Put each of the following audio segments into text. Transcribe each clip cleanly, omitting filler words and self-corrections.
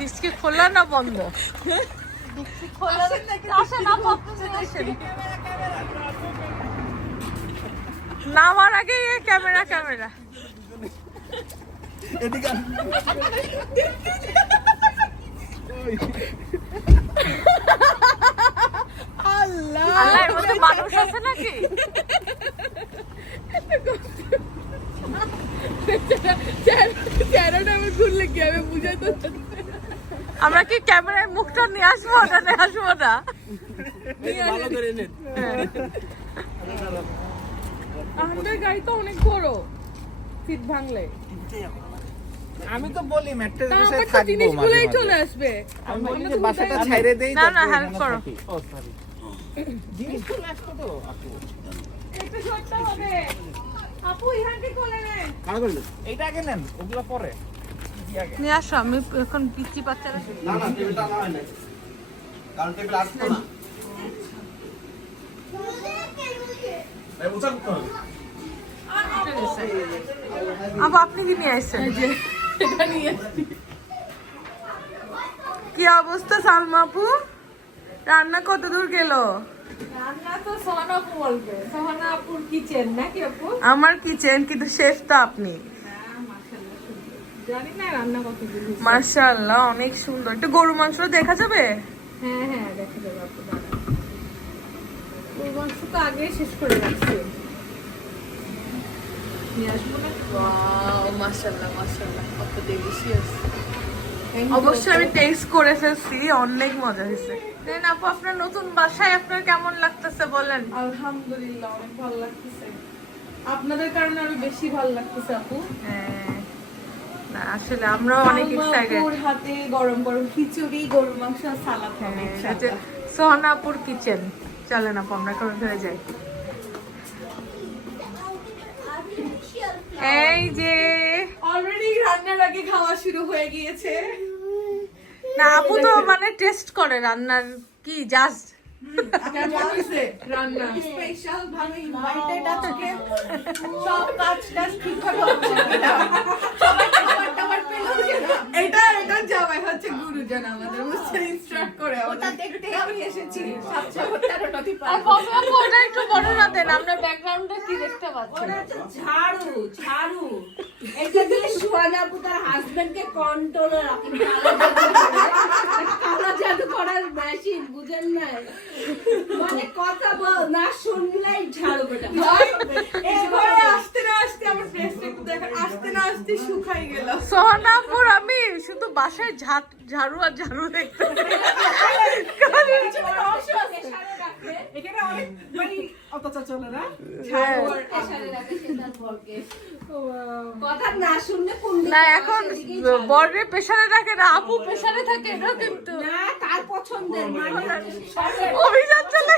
ডিস্কি খোলা না বন্ধ? নামার আগে ক্যামেরা ক্যামেরা আল্লাহর মধ্যে মানুষ আছে নাকি? আমরা কি ক্যামেরার মুখটা নিয়ে আসবো না নিয়ে আসবো না? আমাদের গাড়ি তো অনেক বড়, সিট ভাঙলে আমি তো বলি ম্যাট্রেস আমার বিছাই থাকবো জিনিসগুলোই চলে আসবে। আমি বলি যে বাসাটা ছাইরে দেই। না না হেল্প করো। ও সরি, জিনিস তো আসতো তো আপু। একটু সরতে হবে আপু, ইহাকে কোলে নেন। কার করলে এইটা আগে নেন, ওগুলা পরে নিয়ে আসো। আমি এখন পিচি বাচ্চারা না না টেবিলটা না হয় না, কারণ টেবিল আসতো না। এই উঁচা করতে হবে। আপু আপনি কি নিয়ে আসছেন? কি অবস্থা সালমা আপু? রান্না কত দূর গেল? রান্না তো সোহানা আপু বলবে, সোহানা আপুর কিচেন নাকি আপু? আমার কিচেন, কিন্তু শেফ তো আপনি। জানি না রান্না কত দূর হয়েছে। মাশাআল্লাহ অনেক সুন্দর। একটু গরু মাংস দেখা যাবে? হ্যাঁ হ্যাঁ দেখা যাবে আপু। ওই মাংস তো আগে শেষ করে রাখছি। নিয়ে আসবো না? ওয়াও মাশাআল্লাহ মাশাআল্লাহ, কত ডেলিশিয়াস। অবশ্যই আমি টেস্ট করে ফেলছি, অনেক মজা হয়েছে। দেন আপু আপনার নতুন বাসায় আপনার কেমন লাগতেছে বলেন? আলহামদুলিল্লাহ অনেক ভালো লাগতেছে। আপনাদের কারণে আরো বেশি ভালো লাগতেছে আপু। হ্যাঁ, না আসলে আমরা অনেক এক্সাইটেড। আপুর হাতে গরম গরম খিচুড়ি, গরু মাংস আর সালাদ হবে ইনশাআল্লাহ। সোহানা আপুর কিচেন। চলেন আপু আমরা করে ফেলে যাই। এই যে অলরেডি রান্নার আগে খাওয়া শুরু হয়ে গিয়েছে। না আপু তো মানে টেস্ট করে রান্নার কি জাস্ট রান্না স্পেশাল ভাবে ইনভাইটেড আজকে, সব কাজ টাজ ঠিকঠাক হচ্ছে কিনা, সবাই খাবার টাবার পেলো কিনা, এটা জামাই হচ্ছে গুরুজন আমাদের, বুঝছেন, ইনস্ট্রাক্ট করে ওটা দেখতে আমি এসেছি। 7 নদী পার আপু ওটা একটু বর্ণনা দেন, আমরা ব্যাকগ্রাউন্ডে কি দেখতে পাচ্ছি? ওরা তো ঝাড়ু এটা দিয়ে সুহানা আপু তার হাজবেন্ডকে কন্ট্রোলে রাখেন। কালা জাদু করার মেশিন, বুঝেন না? মানে কথা বল না শুনলেই ঝাড়ু বেটা। এবারে আসতে না আসতে আমার ফেসটা একটু দেখেন, আসতে না আসতে শুকাই গেল। সোহানা আপুর আমি শুধু বাসায় ঝাড়ু আর ঝাড়ু দেখতে এখানে অনেক মানে অত্যাচার চলে না, প্রেসারে রাখে সেটার বরকে। কথা না শুনলে কোন দিকে না যাওয়া এখন সেদিকেই যাবে। বর্রে প্রেসারে থাকে না, আপু প্রেসারে থাকে এটাও কিন্তু না তার পছন্দের মানে অভিযান চলে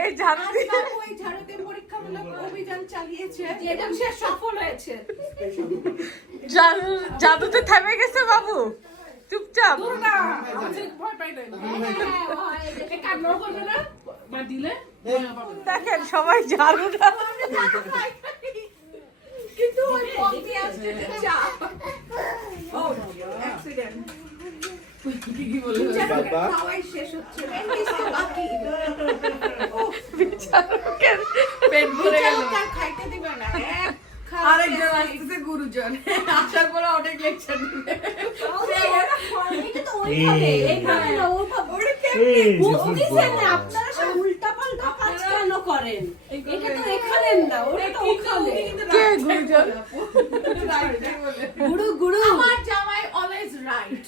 এই ঝাড়ু দিয়ে। আসবাবু ওই ঝাড়ুতে পরীক্ষামূলক অভিযান চালিয়েছে, যেটা সে সফল হয়েছে। জাদুতে থেমে গেছে বাবু, চুপচাপ। দেখেন সবাই ঝাড়ুটা কিন্তু ওই পথে আসছে যে চাপ। ও অ্যাক্সিডেন্ট। খাওয়াই শেষ হচ্ছে, মেনলিস তো বাকি। পেট ভরে গেল। তার খাইতে দিবে না। আরেকজন আসতেছে গুরুজন, আসার পরে অনেক লেকচার দিবে। আপনারা সব উল্টাপাল্টা কাজ কেন করেন? এটা তো এখানে না, ওটা তো ওখানে। কে গুরুজন? গুরু আমার জামাই অলওয়েজ রাইট।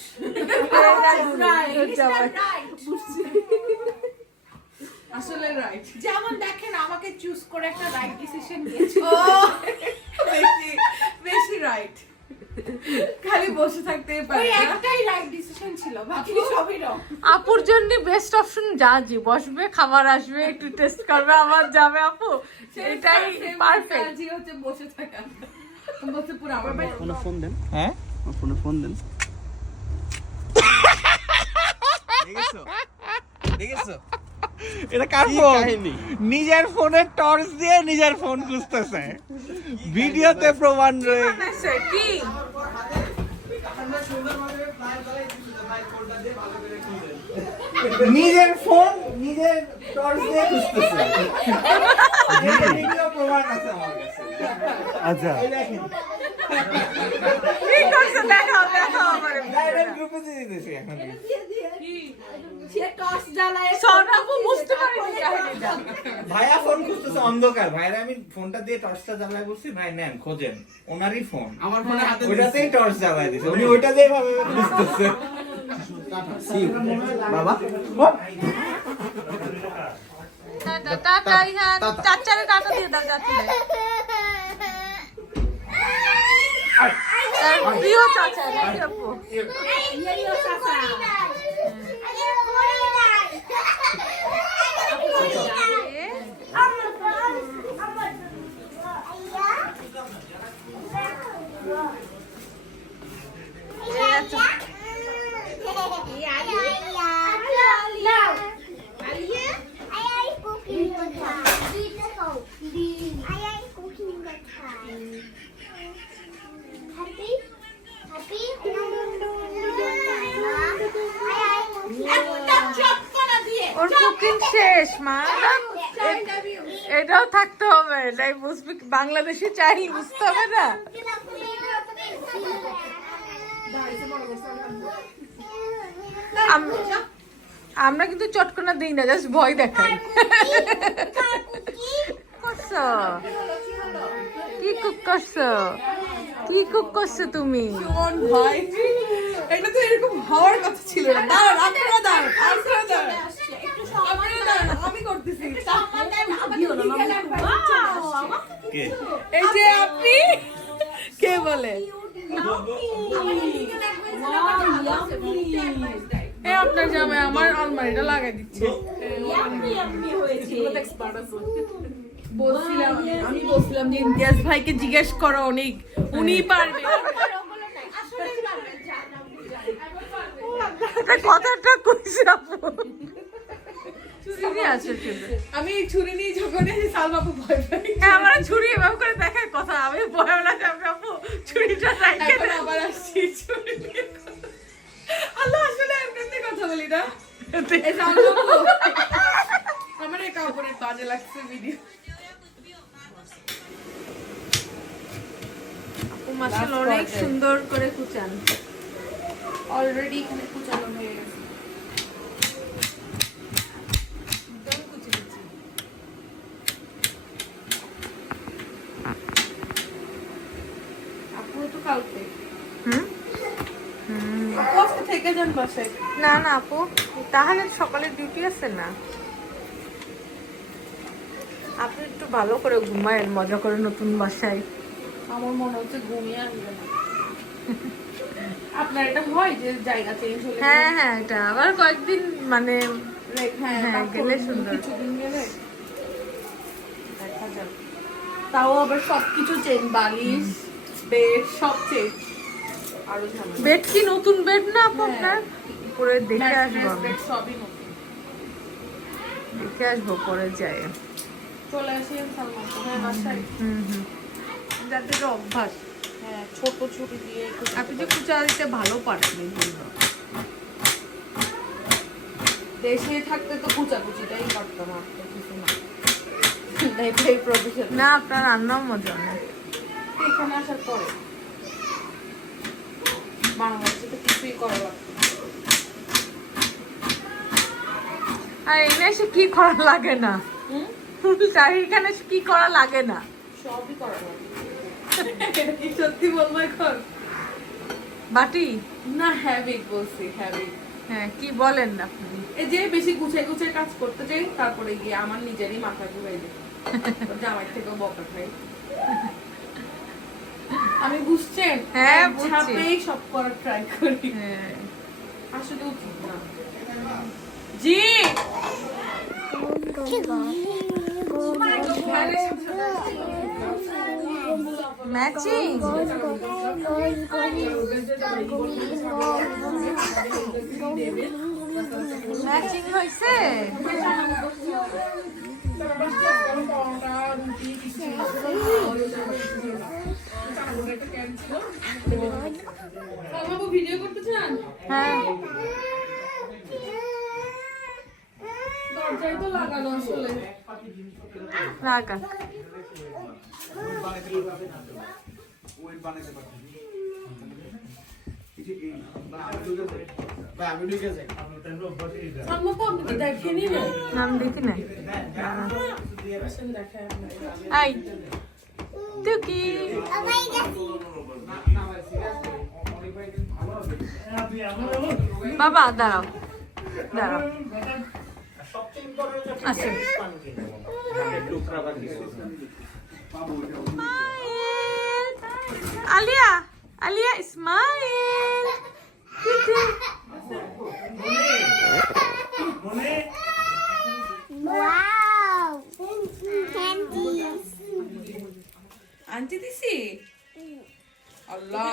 আসলে রাইট, যেমন দেখেন আমাকে চুজ করে একটা রাইট ডিসিশন নিয়েছে। বেশি রাইট, খালি বসে থাকতে ওই পারে না। একটাই রাইট ডিসিশন ছিল, বাকি সবই রং। আপুর জন্য বেস্ট অপশন জাজি, বসবে খাবার আসবে একটু টেস্ট করবে আবার যাবে আপু, এটাই পারফেক্ট। কাজই হচ্ছে বসে থাকা, বসে পুরো আমার ফোনে ফোন দেন। হ্যাঁ ফোনে ফোন দেন। দেখেছো দেখেছো এটা কার ফোন? নিজের ফোনের টর্চ দিয়ে নিজের ফোন খুঁজতেছে, ভিডিওতে প্রমাণ রয়ে কি নিজের ফোন নিজের টর্চ দিয়ে খুঁজতেছে। ভিডিও প্রমাণ আছে আমার কাছে। আচ্ছা এই দেখেন, কি করছে দেখাও দেখাও আমার ডাইরেক্ট গ্রুপে দিয়ে দিতেছি এখন। সে টর্চ জ্বালায় সোনাপু বুঝতে পারিনি কাহিনীটা। ভাইয়া ফোন খুঁজতেছে অন্ধকার, ভাইরা আমি ফোনটা দিয়ে টর্চটা জ্বালায় বলছি, ভাই নেন খোঁজেন, ওনারই ফোন, আমার ফোনে হাতে ওইটাতেই টর্চ জ্বালায় দিছে, উনি ওইটা দিয়ে ভাবে খুঁজতেছে। বাবা টাটা ইহান চাচারে টাটা দিয়ে দাও চাচিরে। তার প্রিয় চাচা রে আপু। ইয়েও চাচা ওর কুকিং শেষ মা, এটাও থাকতে হবে, তাই বুঝবি বাংলাদেশি চাইল বুঝতে হবে না। আমরা কিন্তু চটকনা দিই না, জাস্ট ভয় দেখাই। করছো কি কুক করছো, কি কুক করছো তুমি? কোন ভাই এটা তো এরকম হওয়ার কথা ছিল না। দাঁড়ান আপনারা দাঁড়ান, আপনারা দাঁড়ান, আপনারা দাঁড়ান, আমি করতেছি। কে এই যে আপনি কে বলে এ আপনার জামাই আমার আলমারিটা লাগাই দিচ্ছে। বলছিলাম আমি বলছিলাম যে ইমতিয়াজ ভাইকে জিজ্ঞেস করো, অনেক উনিই পারবে। কথাটা কইছে আপু, ছুরি আছে কিন্তু। আমি ছুরি নিয়ে যখন এসে সালমাপু ভয় পাই। হ্যাঁ, আমার ছুরি এভাবে করে দেখায় কথা, আমি ভয় লাগে আপু ছুরিটা রাখে এখন আবার আসছি ছুরি নিয়ে। আল্লাহ আসলে এমনিতে কথা বলি না। এই সালমাপু আমার এই কাপড়ের বাজে লাগছে ভিডিও। আপু মাশাআল্লাহ অনেক সুন্দর করে কুচান। অলরেডি এখানে কুচানো হয়ে গেছে। আপু তো কালকে হুম আপু আজকে থেকে যান বাসায়। না না আপু, তাহলে সকালে ডিউটি আছে না। আপনি একটু ভালো করে ঘুমায়েন, মজা করে নতুন বাসায়। আমার মনে হচ্ছে ঘুমিয়ে আসবে না। আপনার এটা হয় যে জায়গা চেঞ্জ হলে? হ্যাঁ হ্যাঁ, এটা আবার কয়েকদিন মানে হ্যাঁ হ্যাঁ, গেলে সুন্দর। কিছুদিন গেলে দেখা যাবে। তাও আবার সবকিছু চেঞ্জ, বালিশ বেড সব চেঞ্জ, আরো ঝামেলা। বেড কি নতুন বেড না আপু হ্যাঁ। আপনার? পরে দেখে আসবো, বেড সবই নতুন। দেখে আসবো পরে যাই। চলে আসেন সালমান হ্যাঁ বাসায়। হুম, যাতে এটা অভ্যাস। হ্যাঁ ছোট ছুটি দিয়ে একটু আপনি যে কুচা দিতে ভালো পারেন এই জন্য। দেশে থাকতে তো কুচাকুচিটাই করতাম, আর তো কিছু না। এটাই প্রফেশন। না, আপনার রান্নাও মজা অনেক। এখানে আসার পরে বাংলাদেশে তো কিছুই করা লাগতো না। আর এনে এসে কি করা লাগে না, এখানে এসে কি করা লাগে না। সবই করা লাগে। এটা কি সত্যি বলবো এখন? বাটি না হ্যাবিট বলছি, হ্যাবিট। হ্যাঁ, কি বলেন আপনি? এই যে বেশি গুছাই গুছাই কাজ করতে যাই, তারপরে গিয়ে আমার নিজেরই মাথা ঘুরাই যায়। জামাই থেকেও বকা খাই। আমি বুঝছেন? হ্যাঁ, এক বুঝছি। ঝাঁপেই সব করার ট্রাই করি। হ্যাঁ। আসলে উচিত না। জি ম্যাচিং ম্যাচিং হয়েছে। একটা ক্যান ছিল। সালমা ভিডিও করতে চান? হ্যাঁ দরজায় তো লাগানো আসলে। রাখা আমি ঢুকে যাই। সালমা তো আপনি দেখেনি না। নাম দেখি না আসেন দেখায় আপনাকে। আই টুকি বাবা দাঁড়াও দাঁড়াও আসেন আলিয়া আলিয়া ইসমাইল Wow! Candies. আনতে দিছি আল্লাহ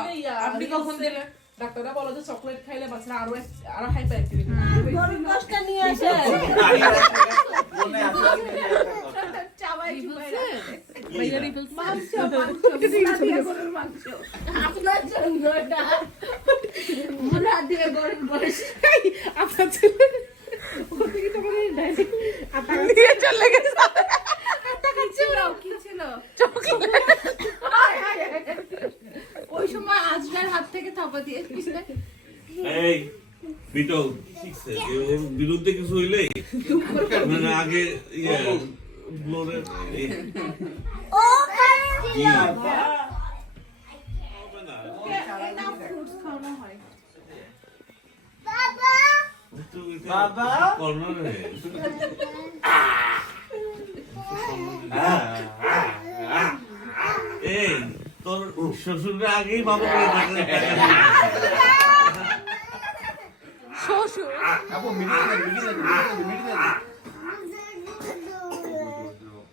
আপনি কখন দিলে ডাক্তাররা বলো যে চকলেট খাইলে বাচ্চারা আরো হাইপার অ্যাক্টিভিটি গরম দশটা নিয়ে আসে চাবাই চুপাই ভাইয়া রিপেল মাংস গরুর মাংস আপনার জন্য এটা মুলা দিয়ে গরম বয়স আপনার ছেলে নিয়ে চলে গেছে কি ছিল ওই সময় আজরার হাত থেকে থাপা দিয়ে এই বিটল ওর বিরুদ্ধে কিছু হইলে মানে আগে ইয়ে ব্লোরের ও কি হবে না এটা ফ্রুটস খাওয়ানো হয় বাবা কর্নারে এই তোর শ্বশুররা আগেই বাবা করে শ্বশুর আপু মিডিলে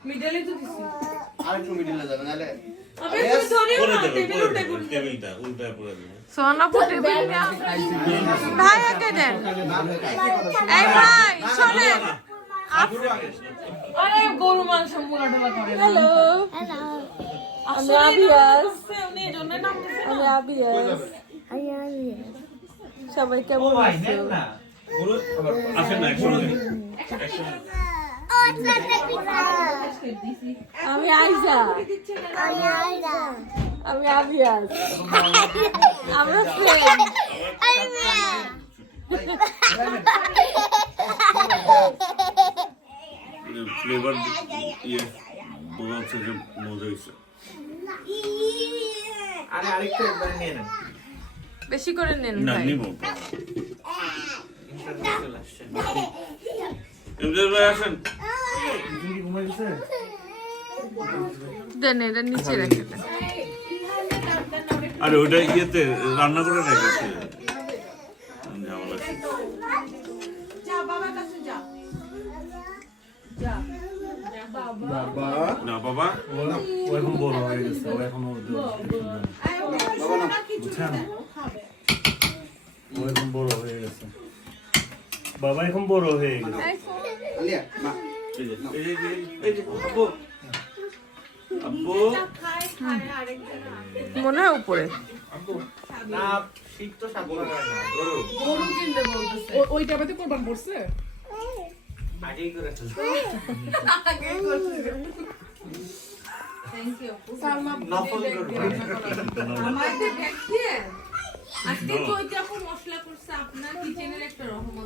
মিডলে তো দিছি আর একটু মিডিলে যাবে নালে আমি একটু ধরে করে না দেবে টেবিল টেবিলটা উল্টা পড়ে দেবে সোনাপু টেবিল ভাইয়াকে দেন এই ভাই শোনেন আরে গরু মাংস মুলা টোলা করে হ্যালো আমি আবিয়াস উনি এজন্য নাম দিছে আমি আবিয়াস সবাই ও কেমন ভাই আছো নেন না আসেন না একসঙ্গে আমি আইজা আমি আবিয়াস আমরা ফ্রেন্ড ফ্লেভার ইয়ে বলা হচ্ছে যে মজা হয়েছে আরে আরেকটু একবার নিয়ে নেন বেশি করে নেন না ভাই নিব ইন্টারনেট চলে আসছে এমজেদ ভাই আসেন দেন এটা নিচে রেখে দেন আরে ওটা ইয়েতে রান্না করে রেখেছে ঝামেলা আছে। যা বাবার কাছে যা না বাবা ও এখন বড় হয়ে গেছে ও এখন বড় হয়ে গেছে বাবা এখন বড় হয়ে গেছে আলিয়া মা এই যে এই যে আব্বু আব্বু মনে হয় উপরে না শীত তো সাত না গরু গরু কিনতে বলতেছে ওই টাকাতে কোরবান পড়ছে আগেই করেছে থ্যাংক ইউ সালমা নফল গরু আমাদের দেখিয়ে আজকে চৈতি আপু মশলা করছে আপনার কিচেনের একটা রহমত